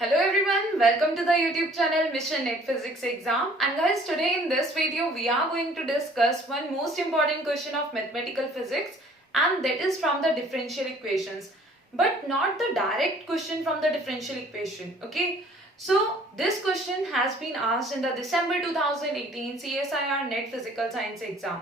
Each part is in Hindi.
Hello everyone, welcome to the YouTube channel Mission Net Physics Exam. And guys, today in this video we are going to discuss one most important question of mathematical physics, and that is from the differential equations, but not the direct question from the differential equation. Okay, so this question has been asked in the December 2018 CSIR Net Physical Science exam.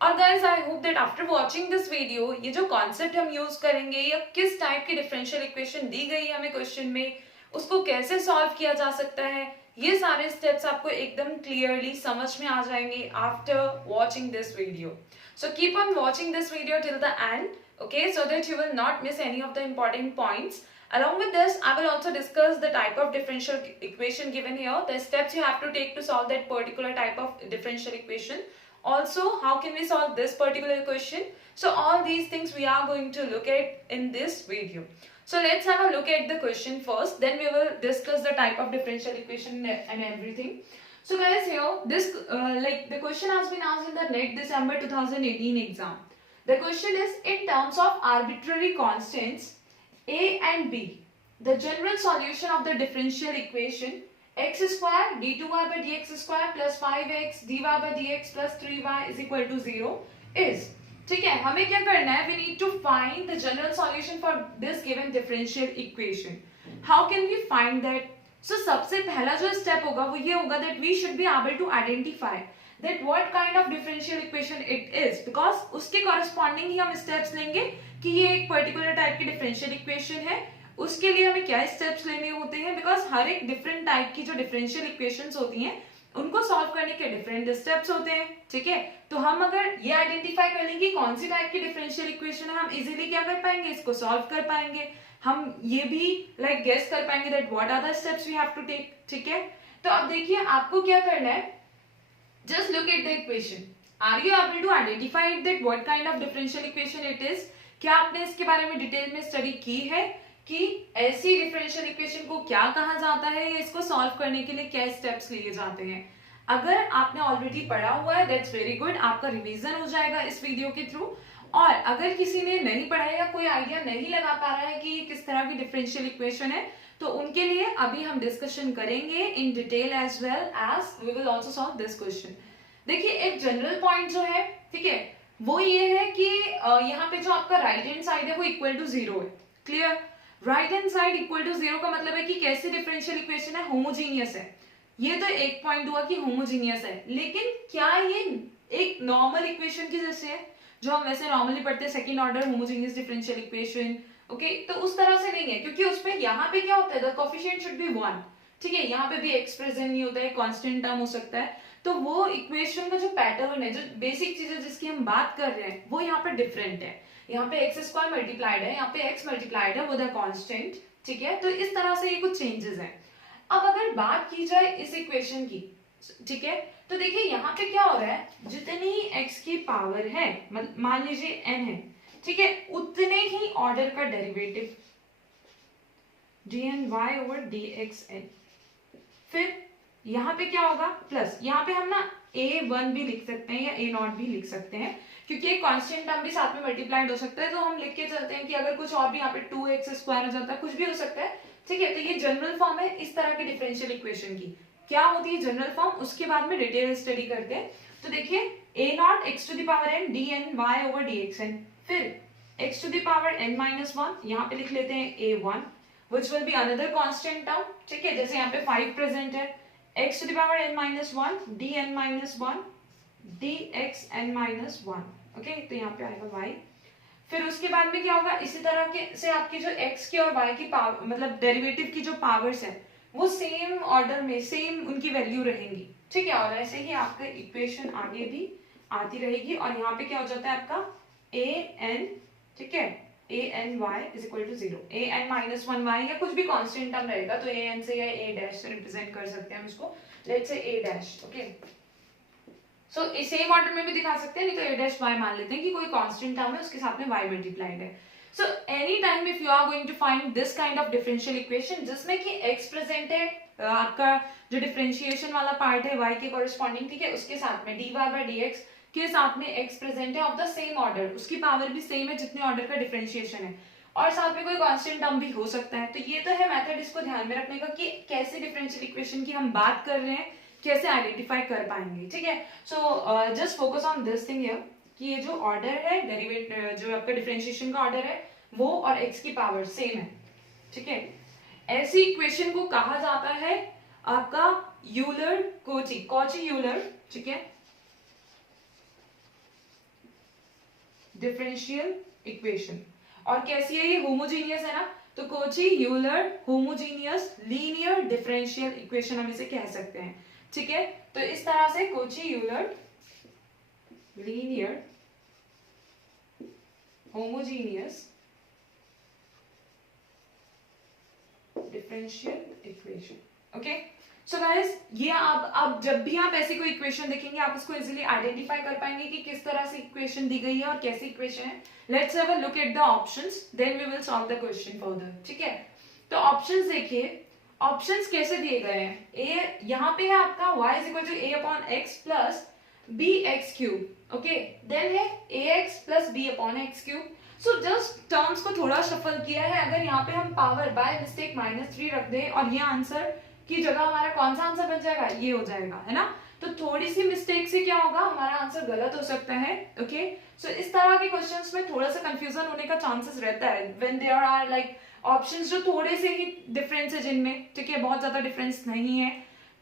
और guys I hope that after watching this video ये जो कॉन्सेप्ट हम यूज करेंगे या किस टाइप की डिफरेंशियल इक्वेशन दी गई है हमें क्वेश्चन में, उसको कैसे सॉल्व किया जा सकता है, ये सारे स्टेप्स आपको एकदम क्लियरली समझ में आ जाएंगे after watching this video. So keep on watching this video till the end, okay, so that you will not miss any of the important points. Along with this, I will also discuss the type of differential equation given here, the steps you have to take to solve that particular type of differential equation. Also, how can we solve this particular question? So all these things we are going to look at in this video. So let's have a look at the question first, then we will discuss the type of differential equation and everything. So guys, here this the question has been asked in the NET December 2018 exam. The question is, in terms of arbitrary constants a and b, the general solution of the differential equation x square d2y by dx square plus 5x dy by dx plus 3y is equal to 0 is. ठीक है, हमें क्या करना है? We need to find the general solution for this given differential equation. How can we find that? So सबसे पहला जो स्टेप होगा वो ये होगा that we should be able to identify that what kind of differential equation it is, because उसके corresponding ही हम steps लेंगे कि ये एक particular type की differential equation है. उसके लिए हमें क्या स्टेप्स लेने होते हैं, बिकॉज हर एक डिफरेंट टाइप की जो डिफरेंशियल इक्वेशंस होती हैं उनको सॉल्व करने के डिफरेंट स्टेप्स होते हैं. ठीक है, तो हम अगर ये आइडेंटिफाई कर लेंगे कौन सी टाइप की डिफरेंशियल इक्वेशन है, हम इजीली क्या कर पाएंगे, इसको सॉल्व कर पाएंगे. हम ये भी गेस कर पाएंगे that what are the steps we have to take. ठीक है, तो अब देखिए आपको क्या करना है, just look at the equation. Are you able to identify that what kind of differential equation it is? क्या आपने इसके बारे में डिटेल में स्टडी की है कि ऐसी डिफरेंशियल इक्वेशन को क्या कहा जाता है या इसको सॉल्व करने के लिए क्या स्टेप्स लिए जाते हैं? अगर आपने ऑलरेडी पढ़ा हुआ है दैट्स वेरी गुड, आपका रिवीजन हो जाएगा इस वीडियो के थ्रू. और अगर किसी ने नहीं पढ़ा है या कोई आइडिया नहीं लगा पा रहा है कि किस तरह की डिफरेंशियल इक्वेशन है, तो उनके लिए अभी हम डिस्कशन करेंगे in detail as well as we will also solve this question. देखिए एक जनरल पॉइंट जो है, ठीक है, वो ये है कि यहाँ पे जो आपका राइट हैंड साइड है वो इक्वल टू 0 है. Clear? Right hand side equal to 0 का मतलब है कि कैसी डिफरेंशियल इक्वेशन है, होमोजीनियस है. ये तो एक पॉइंट हुआ कि होमोजीनियस है, लेकिन क्या ये एक नॉर्मल इक्वेशन की जैसे है जो हम वैसे नॉर्मली पढ़ते हैं, second order homogeneous differential equation? Okay, तो उस तरह से नहीं है, क्योंकि उसमें यहाँ पे क्या होता है, द कोएफिशिएंट शुड बी 1. ठीक है, यहाँ पे भी एक्स प्रेजेंट नहीं होता है, कांस्टेंट टर्म हो सकता है. तो वो इक्वेशन का जो पैटर्न है, जो बेसिक चीजें जिसकी हम बात कर रहे हैं, वो यहाँ पे डिफरेंट है. यहाँ पे एक्स स्क्वायर मल्टीप्लाइड है, यहाँ पे एक्स मल्टीप्लाइड है, वो द कांस्टेंट. ठीक है, तो इस तरह से ये कुछ चेंजेस हैं. अब अगर बात की जाए इस इक्वेशन की, ठीक है, तो देखिए यहाँ पे क्या हो रहा है, जितनी x की पावर है, मान लीजिए n है, ठीक है, उतने ही ऑर्डर का डेरिवेटिव dny ओवर dxn. फिर यहाँ पे क्या होगा, प्लस यहाँ पे हम ना a1 भी लिख सकते हैं या a0 भी लिख सकते हैं, क्योंकि एक कांस्टेंट टर्म भी साथ में मल्टीप्लाइड हो सकता है. तो हम लिख के चलते हैं कि अगर कुछ और भी यहाँ पे 2x स्क्वायर हो जाता है, कुछ भी हो सकता है. ठीक है, तो ये जनरल फॉर्म है इस तरह की डिफरेंशियल इक्वेशन की. क्या होती है जनरल फॉर्म, उसके बाद में डिटेल स्टडी करते हैं. तो देखिए a0 x to the power n dny over dxn, फिर x to the power n minus 1, यहाँ पे लिख लेते हैं a1 which will be another constant term. ठीक है, जैसे यहाँ पे 5 प्रेजेंट है, x to the power n minus 1 dn minus 1 dxn minus 1. Okay, तो यहाँ पे आएगा y. फिर उसके बाद में क्या होगा, इसी तरह के से आपकी जो x की और y की पावर, मतलब डेरिवेटिव की जो पावर्स है, वो सेम ऑर्डर में सेम उनकी वैल्यू रहेंगी. ठीक है, और ऐसे ही आपका इक्वेशन आगे भी आती रहेगी. और यहाँ पे क्या हो जाता है आपका an, ठीक है, an(y) is equal to 0, an minus 1y या कुछ भी कांस्टेंट टर्म रहेगा, तो an से या a डैश से रिप्रेजेंट कर सकते हैं हम इसको. Let's say a dash. Okay, so same order में भी दिखा सकते हैं, नहीं तो a डैश y मान लेते हैं कि कोई कांस्टेंट टर्म है उसके साथ में y मल्टीप्लाइड है. So any time if you are going to find this kind of differential equation जिसमें कि x प्रेजेंट है, आपका जो डिफरेंशिएशन वाला पार्ट है y के कॉरेस्पॉन्डिंग, ठीक है, उसके साथ में dy by dx के साथ में x प्रेजेंट है ऑफ द सेम ऑर्डर, उसकी पावर भी सेम है जितने ऑर्डर का डिफरेंशिएशन है, और साथ में कोई कांस्टेंट टर्म भी हो सकता है। तो ये तो है मेथड इसको ध्यान में रखने का कि कैसे डिफरेंशियल इक्वेशन की हम बात कर रहे हैं, कैसे आइडेंटिफाई कर पाएंगे, ठीक है। So just focus on this thing here कि ये जो ऑर्डर है डेरिवेट जो आपका डिफरेंशिएशन का ऑर्डर है वो और x की पावर सेम है, ठीक है। ऐसी इक्वेशन को कहा जाता है आपका यूलर कोची, कॉची यूलर, ठीक है, डिफरेंशियल इक्वेशन। और कैसी है ये, होमोजीनियस है ना, तो Kochi Euler homogeneous linear differential equation हम इसे कह सकते हैं, ठीक है। तो इस तरह से Kochi Euler linear homogeneous differential equation. Okay, so guys ये आप जब भी आप ऐसी कोई इक्वेशन देखेंगे आप उसको इजीली आइडेंटिफाई कर पाएंगे कि किस तरह से इक्वेशन दी गई है और कैसी इक्वेशन है। Let's have a look at the options, then we will solve the question further, ठीक है। तो ऑप्शंस देखिए, ऑप्शंस कैसे दिए गए हैं। ए यहाँ पे है आपका y is equal to a upon x plus b x cube, okay, then है ax plus b upon x cube. So just terms को थोड़ा शफल किया है। अगर यहाँ पे हम पावर बाय मिस्टेक -3 रख दें और ये आंसर की जगह हमारा कौन सा आंसर बन जाएगा, ये हो जाएगा, है ना। तो थोड़ी सी मिस्टेक से क्या होगा, हमारा आंसर गलत हो सकता है, ओके। सो इस तरह के क्वेश्चंस में थोड़ा सा कंफ्यूजन होने का चांसेस रहता है when there are like options जो थोड़े से ही डिफरेंस है जिनमें, ठीक है, बहुत ज्यादा डिफरेंस नहीं है।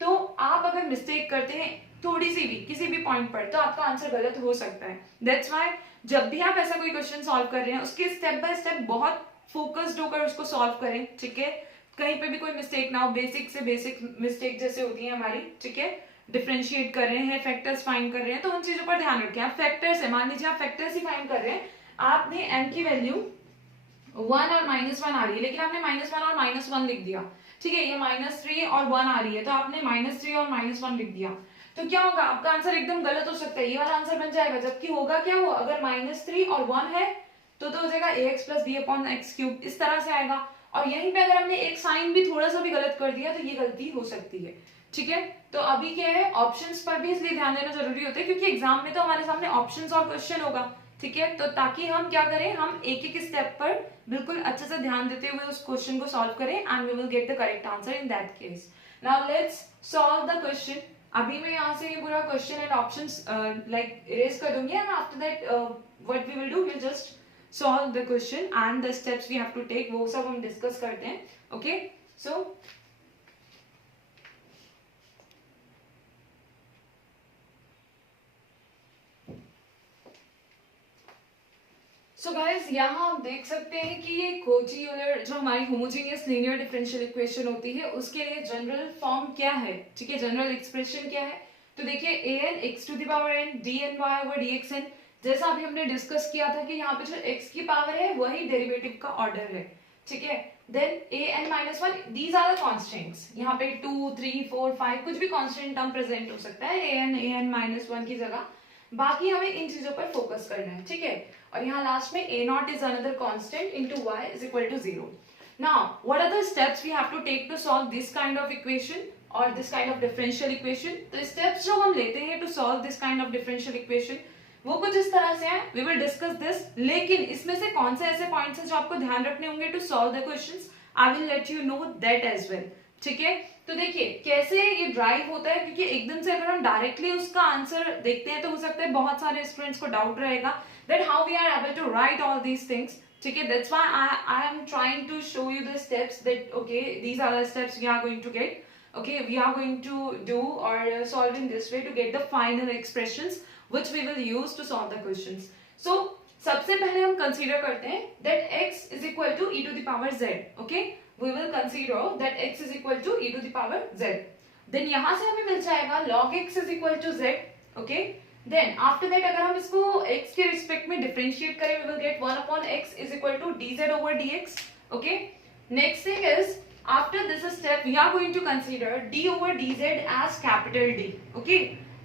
तो आप अगर मिस्टेक करते हैं थोड़ी सी भी किसी भी पॉइंट पर, तो आपका आंसर गलत हो सकता है। दैट्स व्हाई जब भी आप ऐसा कोई क्वेश्चन सॉल्व कर रहे हैं उसके स्टेप बाय स्टेप बहुत फोकस्ड होकर उसको सॉल्व करें, ठीक है। कहीं पे भी कोई मिस्टेक ना हो, बेसिक से बेसिक मिस्टेक जैसे होती है हमारी, ठीक है, डिफरेंशिएट कर रहे हैं, फैक्टर्स फाइंड कर रहे हैं, तो उन चीजों पर ध्यान रखें। आप फैक्टर्स है, मान लीजिए आप फैक्टर्स ही फाइंड कर रहे हैं, आपने m की वैल्यू 1 और -1 आ रही है, लेकिन आपने -1 और -1 लिख दिया, ठीक है, ये -3 और 1 आ रही है, तो आपने -3 और -1 लिख दिया, तो क्या होगा, आपका आंसर एकदम गलत हो सकता है, ये वाला आंसर बन जाएगा। जबकि होगा क्या, हो अगर -3 और 1 है तो हो जाएगा ax plus b upon x cube, इस तरह से आएगा। और यहीं पे अगर हमने एक साइन भी थोड़ा सा भी गलत कर दिया तो ये गलती हो सकती है, ठीक है। तो अभी क्या है, ऑप्शंस पर भी इसलिए ध्यान देना जरूरी होता है क्योंकि एग्जाम में तो हमारे सामने ऑप्शंस और क्वेश्चन होगा, ठीक है। तो ताकि हम क्या करें, हम एक एक स्टेप पर बिल्कुल अच्छे से ध्यान देते हुए उस क्वेश्चन को सॉल्व करें and we will get the correct answer in that case. Now let's solve the question. अभी मैं यहाँ से ये पूरा question and options like erase कर दूंगी and after that what we will do, we just solve the question and the steps we have to take, वो सब हम डिस्कस करते हैं, ओके। सो गाइस यहाँ आप देख सकते हैं कि ये कोची यूलर जो हमारी होमोजेनियस लीनियर डिफरेंशियल इक्वेशन होती है उसके लिए जनरल फॉर्म क्या है, ठीक है, जनरल एक्सप्रेशन क्या है। तो देखिए an x to the power n dny over dxn, जैसा अभी हमने डिस्कस किया था कि यहाँ पे जो x की पावर है वही डेरिवेटिव का ऑर्डर है, ठीक है। Then an-1 these are the constants, यहाँ पे 2 3 4 5 कुछ भी कांस्टेंट टर्म प्रेजेंट हो सकता है an-1 की जगह, बाकी हमें इन चीजों पर फोकस करना है, ठीक है। और यहाँ लास्ट में a0 is another constant into y is equal to 0. Now what are the steps we have to take to solve this kind of equation or this kind of differential equation? तो steps जो हम लेते हैं to solve this kind of differential equation वो कुछ इस तरह से है, we will discuss this, लेकिन इसमें से कौन से ऐसे पॉइंट्स हैं जो आपको ध्यान रखने होंगे to solve the questions, I will let you know that as well, ठीक है। तो देखिए कैसे ये ड्राइव होता है, क्योंकि एकदम से अगर हम डायरेक्टली उसका आंसर देखते हैं तो हो सकता है बहुत सारे स्टूडेंट्स को डाउट रहेगा that how we are able to write all these things, ठीक है। That's why I am trying to show you the steps that okay these are the steps we are going to get, okay, we are going to do or solve in this way to get the final expressions which we will use to solve the questions. So सबसे पहले हम कंसीडर करते हैं that x is equal to e to the power z, okay, we will consider that x is equal to e to the power z. Then यहाँ से हमें मिल जाएगा log x is equal to z, okay. Then after that अगर हम इसको x के रिस्पेक्ट में डिफरेंशिएट करें we will get 1 upon x is equal to dz over dx, okay. Next thing is after this step we are going to consider d over dz as capital D, okay.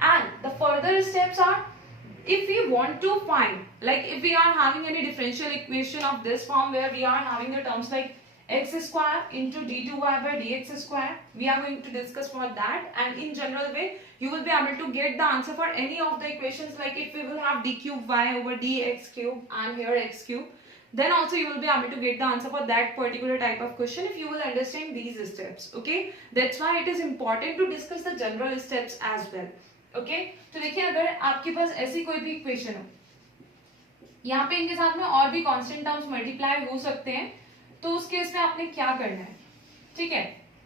And the further steps are, if we want to find, like if we are having any differential equation of this form where we are having the terms like x square into d2y by dx square, we are going to discuss for that, and in general way you will be able to get the answer for any of the equations, like if we will have d cube y over dx cube and here x cube, then also you will be able to get the answer for that particular type of question if you will understand these steps. Okay, that's why it is important to discuss the general steps as well. Okay, तो देखिए अगर आपके पास ऐसी कोई भी इक्वेशन हो, यहाँ पे इनके साथ में और भी कांस्टेंट टर्म्स मल्टीप्लाई हो सकते हैं, तो उस केस में आपने क्या करना है, ठीक है।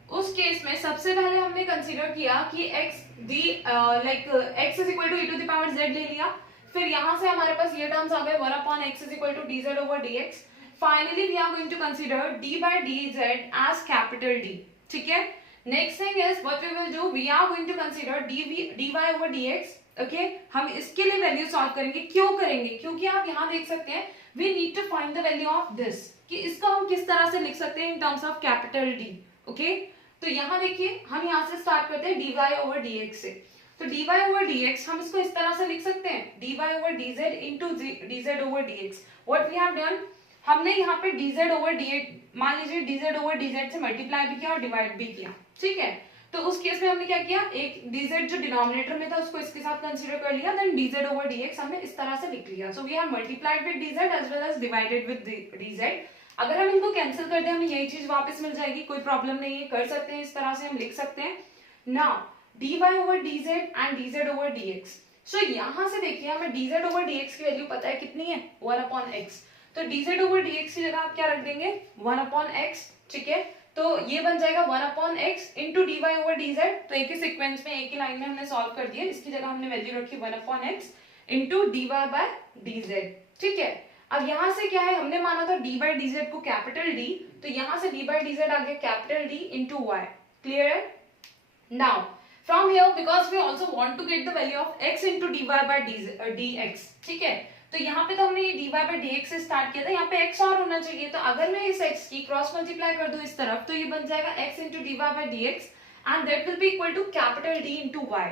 उस केस में सबसे पहले हमने कंसीडर किया कि x the like x is equal to e to the power z ले लिया, फिर यहां से हमारे पास ये टर्म्स आ गए 1 upon x is equal to dz over dx। Finally we are going to consider d by dz as capital D, ठीक है। Next thing is what we will do, we are going to consider dy over dx। Okay, हम इसके लिए वैल्यू सॉल्व करेंगे। क्यों करेंगे, क्योंकि आप यहाँ देख सकते हैं we need to find the value of this, कि इसको हम किस तरह से लिख सकते हैं in terms of capital D। Okay, तो यहाँ देखिए हम यहाँ से स्टार्ट करते हैं dy ओवर dx से। तो dy ओवर dx हम इसको इस तरह से लिख सकते हैं dy over dz into dz over dx। What we have done, हमने यहाँ पे dz ओवर dx, मान लीजिए dz ओवर dz से मल्टीप्लाई भी किया और डिवाइड भी किया, ठीक है। तो उस केस में हमने क्या किया, एक dz जो डिनोमिनेटर में था उसको इसके साथ कंसीडर कर लिया, देन dz ओवर dx हमने इस तरह से लिख लिया। So we have multiplied with dz as well as divided with dz। अगर हम इनको कैंसिल कर दें हमें यही चीज वापस मिल जाएगी, कोई प्रॉब्लम नहीं है, कर सकते हैं, इस तरह से हम लिख सकते हैं। Now dy over dz and dz over dx। सो यहां से देखिए हमें dz ओवर dx की वैल्यू पता है कितनी है, 1 अपॉन x। तो dz ओवर dx की जगह आप क्या रख देंगे, 1 अपॉन x, ठीक है। तो ये बन जाएगा 1 upon x into dy over dz। तो एक ही सीक्वेंस में एक ही लाइन में हमने सॉल्व कर दिया, इसकी जगह हमने वैल्यू रखी 1 upon x into dy by dz, ठीक है। अब यहाँ से क्या है, हमने माना था d बाई dz को कैपिटल D, तो यहाँ से d बाई dz आ गया capital D into y। Clear है। Now from here because we also want to get the value of x into dy by dx, ठीक है। तो यहाँ पे तो हमने ये dy बाई dx से स्टार्ट किया था, यहाँ पे x और होना चाहिए। तो अगर मैं इस x की क्रॉस मल्टीप्लाई कर दूं इस तरफ, तो ये बन जाएगा x into dy by dx and that will be equal to capital D into y।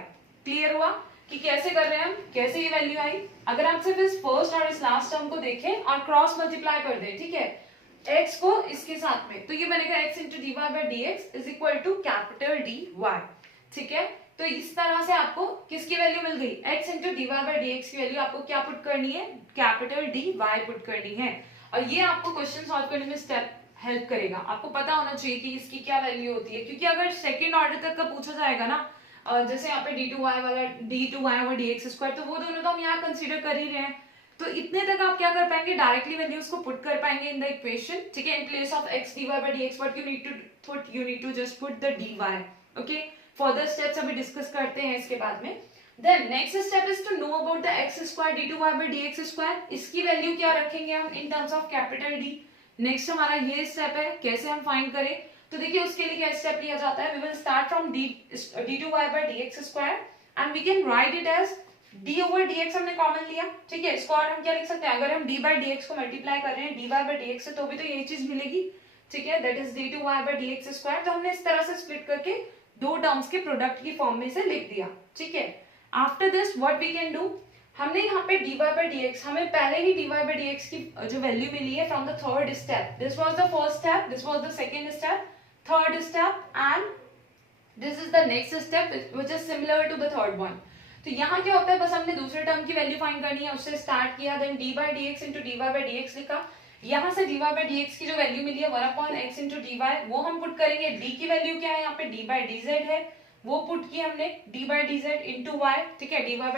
Clear हुआ कि कैसे कर रहे हैं हम, कैसे ये वैल्यू आई। अगर आप सिर्फ इस फर्स्ट और इस लास्ट टर्म को देखें और क्रॉस मल्टीप्लाई कर दें, ठीक है, x को इसके साथ में, तो ये बनेगा x into dy by dx is equal to capital dy, ठीक है। तो इस तरह से आपको किसकी वैल्यू मिल गई, x into dy by dx की वैल्यू आपको क्या पुट करनी है, कैपिटल dy पुट करनी है। और ये आपको क्वेश्चन सॉल्व करने में स्टेप हेल्प करेगा। आपको पता होना चाहिए कि इसकी क्या वैल्यू होती है, क्योंकि अगर सेकेंड ऑर्डर तक का पूछा जाएगा ना, जैसे यहाँ पे d2y वाला d2y ओवर dx स्क्वायर, तो वो दोनों तो हम यहाँ कंसीडर कर ही रहे हैं। तो इतने तक आप क्या कर पाएंगे, डायरेक्टली वैल्यूज को पुट कर पाएंगे इन द इक्वेशन, ठीक है। In place of x dy by dx what you need to just put the dy। Okay, further steps अभी डिस्कस करते हैं इसके बाद में। Then next step is to know about the x square d2y by dx square. इसकी वैल्यू क्या रखेंगे हम in terms of capital D। Next हमारा ये स्टेप है, कैसे हम फाइंड करें। तो देखिए उसके लिए क्या स्टेप लिया जाता है, we will start from d2y by dx square and we can write it as d over dx हमने कॉमन लिया, ठीक है। इसको और हम क्या लिख सकते हैं, अगर हम d by dx को मल्टीप्लाई कर रहे हैं dy by dx से, तो भी तो यही चीज मिलेगी, ठीक है, that is d2y by dx square. तो हमने इस तरह से स्प्लिट करके दो टर्म्स के प्रोडक्ट की फॉर्म में से लिख दिया, ठीक है। After this what we can do, हमने यहाँ पे dy by dx, हमें पहले ही dy by dx की जो वैल्यू मिली है from the third step. This was the first step, this was the second step, third step and this is the next step which is similar to the third one. तो यहाँ क्या होता है, बस हमने दूसरे टर्म की वैल्यू फाइंड करनी है, उससे स्टार्ट किया, then dy by dx into dy by dx लिखा। यहाँ से dy by dx की जो वैल्यू मिली है 1 अपॉन x इंटू dy, वो हम पुट करेंगे। d की वैल्यू क्या है, यहाँ पे d by dz है, वो पुट की हमने d by dz into y, ठीक है, dy by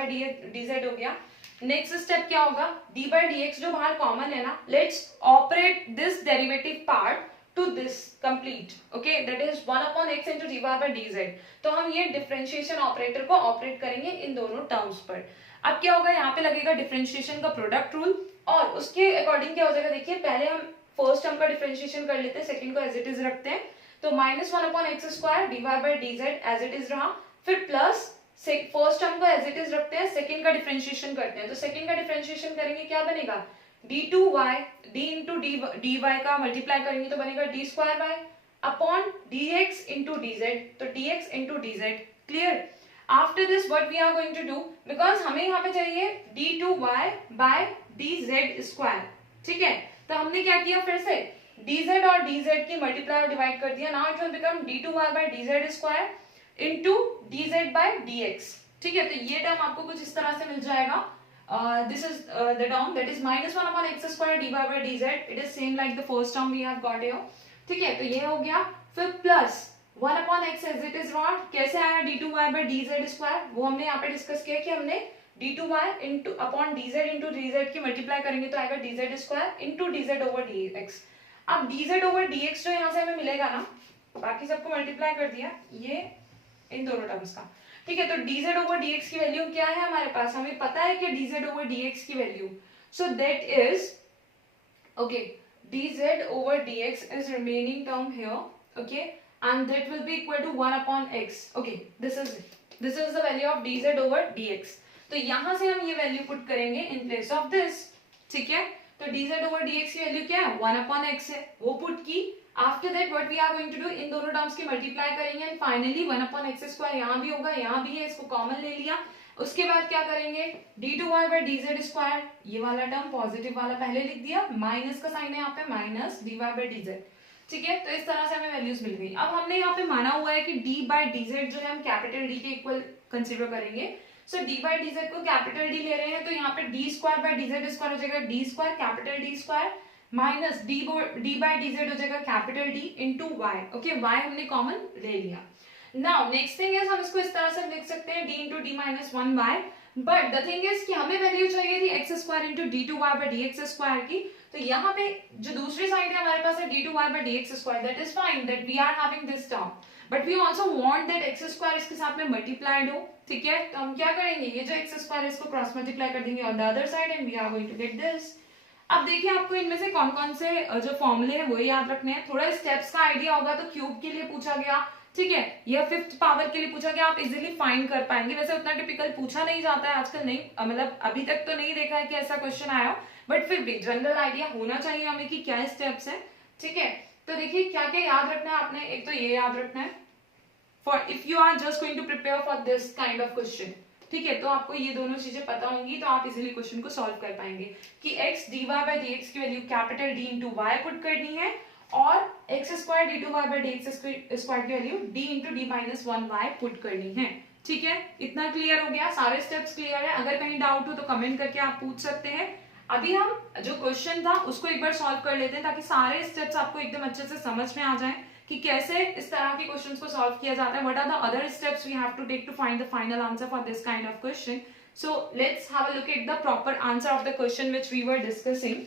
dz हो गया। नेक्स्ट स्टेप क्या होगा, d by dx जो बाहर कॉमन है ना, let's operate this derivative part two this complete, okay, that is 1 upon x into dy by dz। तो हम ये डिफरेंशिएशन ऑपरेटर को ऑपरेट करेंगे इन दोनों टर्म्स पर। अब क्या होगा, यहाँ पे लगेगा डिफरेंशिएशन का प्रोडक्ट रूल, और उसके अकॉर्डिंग क्या हो जाएगा, देखिए पहले हम फर्स्ट टर्म का डिफरेंशिएशन कर लेते हैं, सेकंड को एज इट इज रखते हैं। तो minus 1 upon x square dy by dz as it is रहा, फिर प्लस फर्स्ट टर्म को एज इट इज रखते हैं, सेकंड का डिफरेंशिएशन करते हैं। तो सेकंड का डिफरेंशिएशन करेंगे, क्या बनेगा, d2y d इंटू dy का मल्टीप्लाई करेंगे तो बनेगा d square y upon dx into dz, तो dx into dz। Clear. After this what we are going to do, because हमें यहाँ पे चाहिए d2y बाय dz स्क्वायर, ठीक है। तो हमने क्या किया, फिर से dz और dz की मल्टीप्लाई और डिवाइड कर दिया। Now it will become d2y by dz square into dz by dx, ठीक है। तो ये टर्म आपको कुछ इस तरह से मिल जाएगा। this is the term that is minus one upon x square dy by dz. It is same like the first term we have got here. ठीक है, तो ये हो गया. फिर plus one upon x as it is what, कैसे आया d2y by dz स्क्वायर, वो हमने यहाँ पे डिस्कस किया कि हमने d2y into upon dz into dz की मल्टीप्लाई करेंगे तो आएगा dz square into dz over dx. अब dz ओवर dx जो यहाँ से हमें मिलेगा ना, बाकी सबको मल्टीप्लाई कर दिया ये इन दोनों टर्म्स का. ठीक है, तो dz ओवर dx की वैल्यू क्या है हमारे पास, हमें पता है कि dz ओवर dx की value, so that is okay dz over dx is remaining term here, okay, and that will be equal to 1 upon x. Okay, this is the value of dz over dx. तो यहाँ से हम ये वैल्यू पुट करेंगे in place of this. ठीक है, तो dz over dx की वैल्यू क्या है, 1 upon x है, वो पुट की. After that what we are going to do, इन दोनों टर्म्स की मल्टीप्लाई करेंगे and finally 1 upon x square यहाँ भी होगा, यहाँ भी है, इसको कॉमन ले लिया. उसके बाद क्या करेंगे, d2y by dz स्क्वायर, ये वाला टर्म पॉजिटिव वाला पहले लिख दिया, माइनस का साइन है यहाँ पे, माइनस dy by dz. ठीक है, तो इस तरह से हमें वैल्यूज मिल गई. अब हमने यहाँ पे माना हुआ है कि d by dz जो है हम कैपिटल D के इक्वल कंसीडर करेंगे. सो d by dz को कैपिटल D ले रहे हैं तो यहाँ पे d square by dz square हो जाएगा d square capital D square minus d by dz हो जाएगा capital D into y. Okay, y हमने कॉमन ले लिया. नाउ नेक्स्ट थिंग इज हम इसको इस तरह से लिख सकते हैं d into D minus one y. But the thing is कि हमें वैल्यू चाहिए थी x square into d two y by d x square की. तो यहाँ पे जो दूसरी साइड है हमारे पास है d two y by d x square. That is fine, that we are having this term, but we also want that x square इसके साथ में मल्टीप्लाइड हो. ठीक है, तो हम क्या करेंगे, ये जो एक्स स्क्वायर है इसको क्रॉस मल्टीप्लाई कर देंगे on the other side and we are going to get this. अब देखिए आपको इनमें से कौन कौन से जो फॉर्मूले हैं वो याद रखने हैं. थोड़ा स्टेप्स का आइडिया होगा तो क्यूब के लिए पूछा गया, ठीक है, या फिफ्थ पावर के लिए पूछा गया, आप इजीली फाइंड कर पाएंगे. वैसे उतना टिपिकल पूछा नहीं जाता है आजकल, नहीं मतलब अभी तक तो नहीं देखा है कि ऐसा क्वेश्चन आया हो, बट फिर भी जनरल आइडिया होना चाहिए हमें कि क्या स्टेप्स है. ठीक है, तो देखिए क्या क्या याद रखना है आपने. एक तो ये याद रखना है for if you are just going to prepare for this kind of question. ठीक है, तो आपको ये दोनों चीजें पता होंगी तो आप इजीली क्वेश्चन को सॉल्व कर पाएंगे कि x dy by dx की value capital D into y put करनी है और x square d two y by d x square की value d into D minus one y put करनी है. ठीक है, इतना क्लियर हो गया, सारे स्टेप्स क्लियर है. अगर कहीं डाउट हो तो कमेंट करके आप पूछ सकते हैं. अभी हम जो क्वेश्चन था उसको एक बार सॉल्व कर लेते हैं ताकि सारे स्टेप्स आपको एकदम अच्छे से समझ में आ जाए कि कैसे इस तरह के क्वेश्चंस को सॉल्व किया जाता है. What are the other steps we have to take to find the final answer for this kind of question. So let's have a look at the proper answer of the question which we were discussing.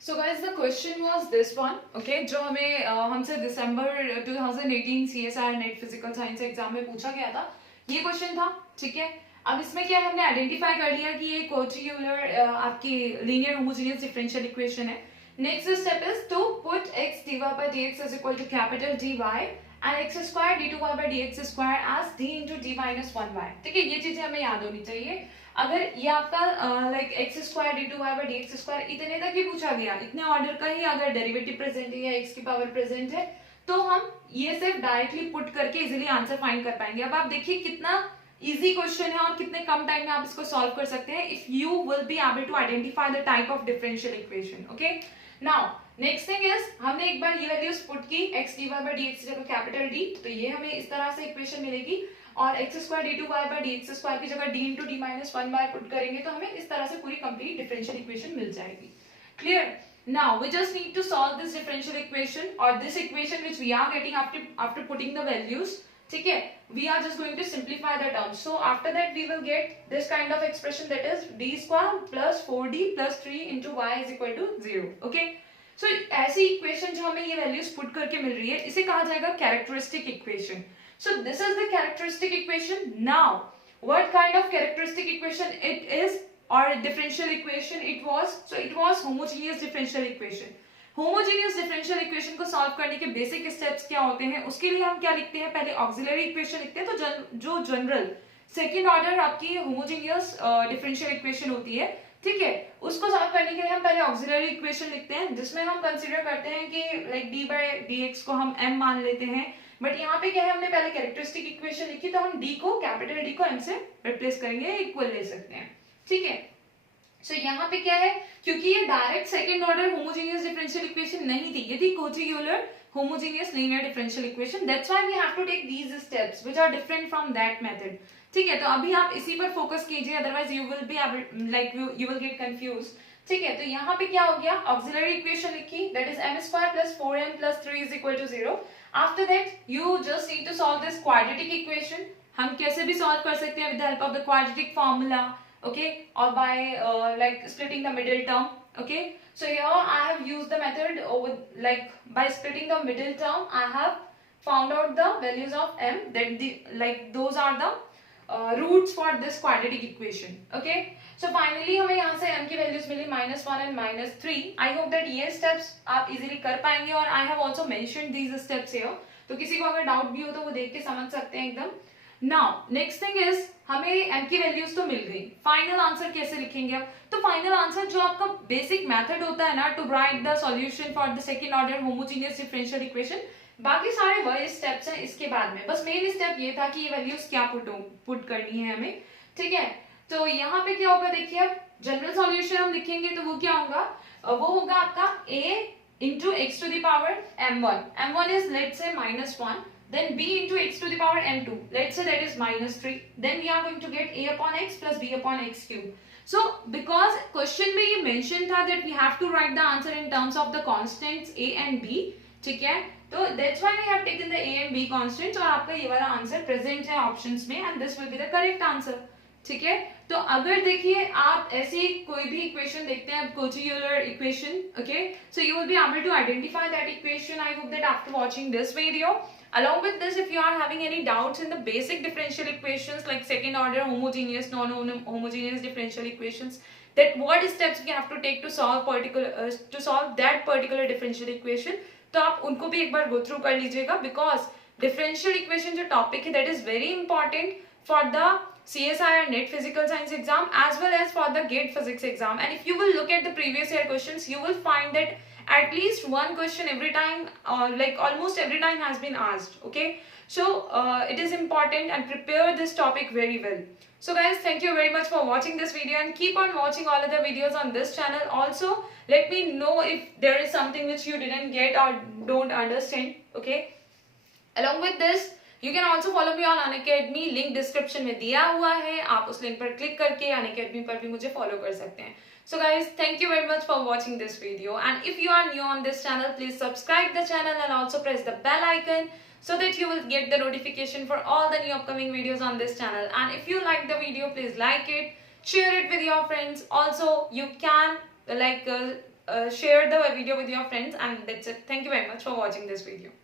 So guys, the question was this one, okay, जो हमें हमसे दिसंबर 2018 CSIR net physical science exam में पूछा गया था. ये क्वेश्चन था. ठीक है, अब इसमें क्या हमने आइडेंटिफाई कर लिया कि ये कॉची यूलर आपकी लीनियर होमोजेनियस डिफरेंशियल इक्वेशन है. Next step is to put x dy by dx is equal to capital dy and x square d2y by dx square as d into d minus 1y. ठीक है, ये चीजें हमें याद होनी चाहिए. अगर ये आपका like x square d two y by d x square इतने तक ही पूछा गया, इतने ऑर्डर का ही अगर डेरिवेटिव प्रेजेंट है या एक्स की पावर प्रेजेंट है तो हम ये सिर्फ डायरेक्टली पुट करके इजीली आंसर फाइंड कर पाएंगे. अब आप देखिए कितना इजी क्वेश्चन है और कितने कम टाइम में आप इसको सॉल्व कर सकते हैं if you will be able to identify the type of differential equation. Okay, now next thing is हमने एक बार ये वैल्यूज पुट की x dy by dx जगह कैपिटल D, तो ये हमें इस तरह से इक्वेशन मिलेगी और x square d two y by d x square की जगह d into D minus one y put करेंगे तो हमें इस तरह से पूरी कंप्लीट डिफरेंशियल इक्वेशन मिल जाएगी. Clear? Now we just need to solve this differential equation और this equation which we are getting after putting the values. ठीक है, we are just going to simplify the terms. So after that we will get this kind of expression that is d square plus 4d plus 3 into y is equal to 0. Okay, so ऐसी इक्वेशन जो हमें ये वैल्यूज पुट करके मिल रही है इसे कहा जाएगा characteristic equation. So this is the characteristic equation. Now what kind of characteristic equation it is or differential equation it was? So it was homogeneous differential equation. Homogeneous differential equation को सॉल्व करने के बेसिक स्टेप्स क्या होते हैं, उसके लिए हम क्या लिखते हैं, पहले ऑक्सिलरी इक्वेशन लिखते हैं. तो जो जनरल सेकंड ऑर्डर आपकी होमोजेनियस डिफरेंशियल इक्वेशन होती है, ठीक है, उसको सॉल्व करने के लिए हम पहले ऑक्सिलरी इक्वेशन लिखते हैं जिसमें हम कंसीडर करते हैं कि लाइक d बाय dx को हम m मान लेते हैं. बट यहाँ पे क्या है, हमने पहले कैरेक्टरिस्टिक इक्वेशन लिखी तो हम d को कैपिटल D को m से रिप्लेस करेंगे, इक्वल ले सकते हैं. ठीक है, सो यहाँ पे क्या है, क्योंकि ये direct second order homogeneous differential equation नहीं थी, ये थी Cauchy Euler homogeneous linear differential equation. That's why we have to take these steps which are different from that method. ठीक है, तो अभी आप इसी पर फोकस कीजिए, otherwise you will be like you will get confuse. ठीक है, तो यहाँ पे क्या हो गया, ऑक्सिलरी इक्वेशन लिखी, that is m square plus 4m plus 3 is equal to 0. After that you just need to solve this quadratic equation. हम कैसे भी सॉल्व कर सकते हैं with the help of the quadratic formula, okay, or by like splitting the middle term. Okay, so here I have used the method with like by splitting the middle term I have found out the values of m, that the like those are the roots for this quadratic equation. Okay, so finally हमें यहाँ से m की values milli -1 and -3. I hope that ये steps आप easily कर पाएंगे, और I have also mentioned these steps here, तो किसी को अगर डाउट भी हो तो वो देख के समझ सकते हैं एकदम. नाउ नेक्स्ट थिंग इज, हमें m की वैल्यूज तो मिल गई, फाइनल आंसर कैसे लिखेंगे अब. तो फाइनल आंसर जो आपका बेसिक मेथड होता है ना to write the solution for the second order homogeneous differential equation, बाकी सारे वही स्टेप्स हैं इसके बाद में. बस मेन स्टेप ये था कि ये वैल्यूज क्या पुट करनी है हमें. ठीक है, तो यहाँ पे क्या होगा देखिए, अब जनरल सॉल्यूशन हम लिखेंगे तो वो क्या होगा, वो होगा आपका a into x to the power m1. m1 is let's say -1. Then b into x to the power m2, let's say that is -3. Then we are going to get a upon x plus b upon x cube. So because question में ये mention था that we have to write the answer in terms of the constants a and b. ठीक है, तो that's why we have taken the a and b constants, और आपका ये वाला आंसर present है options में, and this will be the correct answer. ठीक है, तो अगर देखिए आप ऐसी कोई भी इक्वेशन देखते हैं, Cauchy-Euler equation, okay, so you will be able to identify that equation. I hope that after watching this video. Along with this, if you are having any doubts in the basic differential equations like second order homogeneous, non-homogeneous differential equations, that what steps we have to take to solve that particular differential equation, तो आप उनको भी एक बार go through कर लीजिएगा, because differential equation जो topic है that is very important for the CSI and NET physical science exam as well as for the GATE physics exam. And if you will look at the previous year questions, you will find that at least one question every time, like almost every time has been asked. Okay, so it is important, and prepare this topic very well. So guys, thank you very much for watching this video, and keep on watching all other videos on this channel. Also let me know if there is something which you didn't get or don't understand. Okay, along with this you can also follow me on Unacademy, link description में दिया हुआ है, आप उस लिंक पर क्लिक करके Unacademy पर भी मुझे फॉलो कर सकते हैं. So guys, thank you very much for watching this video, and if you are new on this channel, please subscribe the channel and also press the bell icon so that you will get the notification for all the new upcoming videos on this channel. And if you like the video, please like it, share it with your friends. Also you can like share the video with your friends, and that's it. Thank you very much for watching this video.